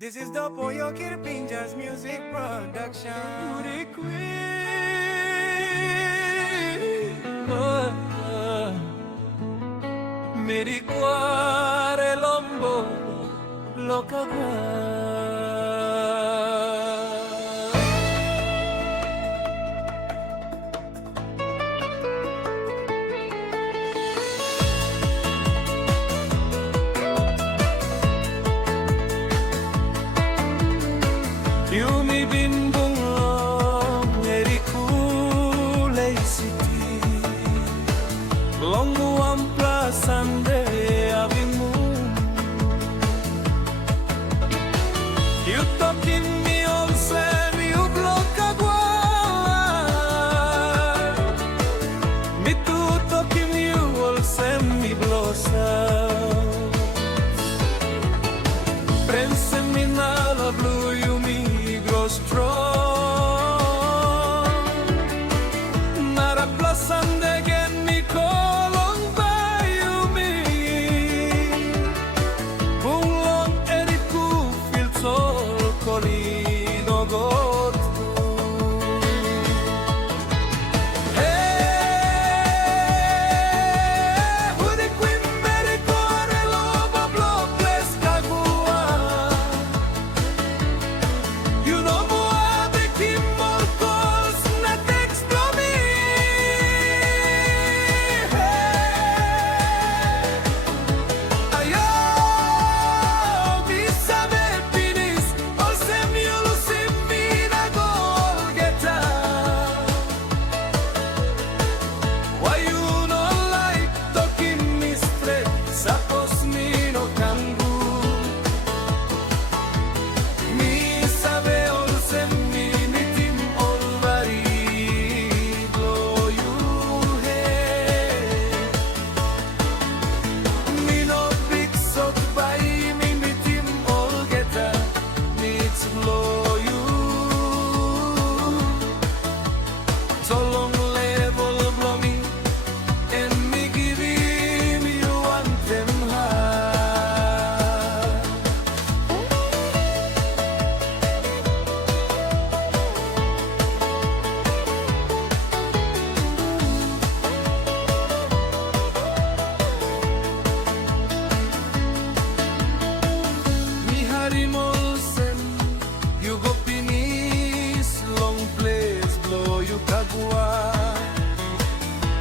This is the Pollo Kirpinjas music production. Beauty queen, मेरी cuore lombo loca Yumi bin bunglong eri kulei siti Longu ampla sande avimu You tokin mi olse mi ubloka gua Mi tu tokin you olse mi blosa Prense mi nala blue yumi strong Nara plasan again mi kolong bayu mi Bunglong eriku fil sol kolino got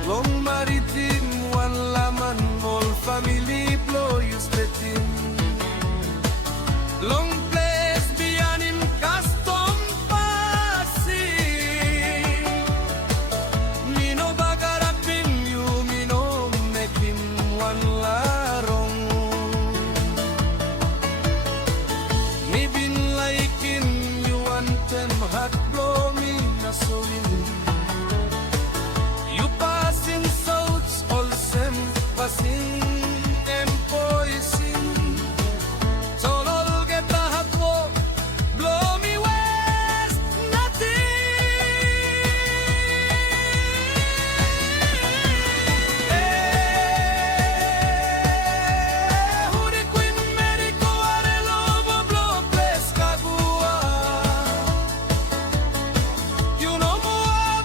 Long maritim wan laman mol family blow you stetin Long place bianin custom pasi Mino bagarapin you mino mekim wan larong Mi bin laikin you antem hat blow mi nasowin Passing souts all sem passing empoisin Solol get the hot walk blow me west nothing Huri queen medico are lobo blow place kagua You know more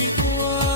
ดีกว่า